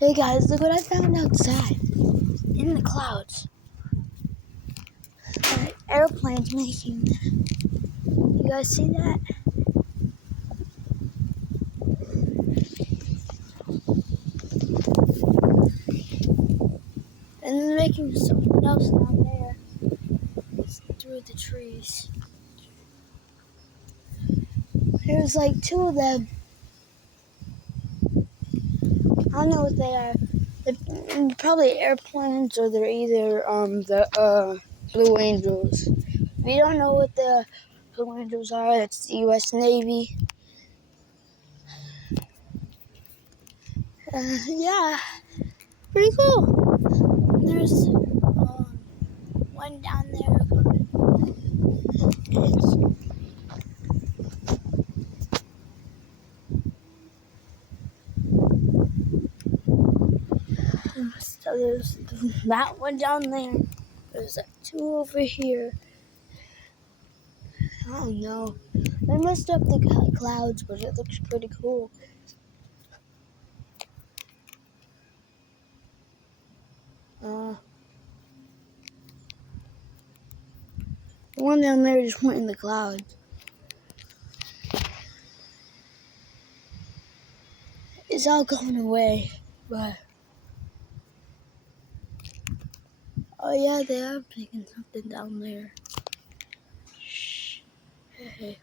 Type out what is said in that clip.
Hey guys, look what I found outside. In the clouds. An airplane's making. You guys see that? And then making something else down there. It's through the trees. There's like two of them. I don't know what they are. They're probably airplanes, or they're either the Blue Angels. If you don't know what the Blue Angels are, it's the U.S. Navy. Yeah, pretty cool. There's one down there. So there's that one down there. There's two over here. I don't know. They messed up the clouds, but it looks pretty cool. The one down there just went in the clouds. It's all going away, but oh yeah, they are making something down there. Shh. Hey.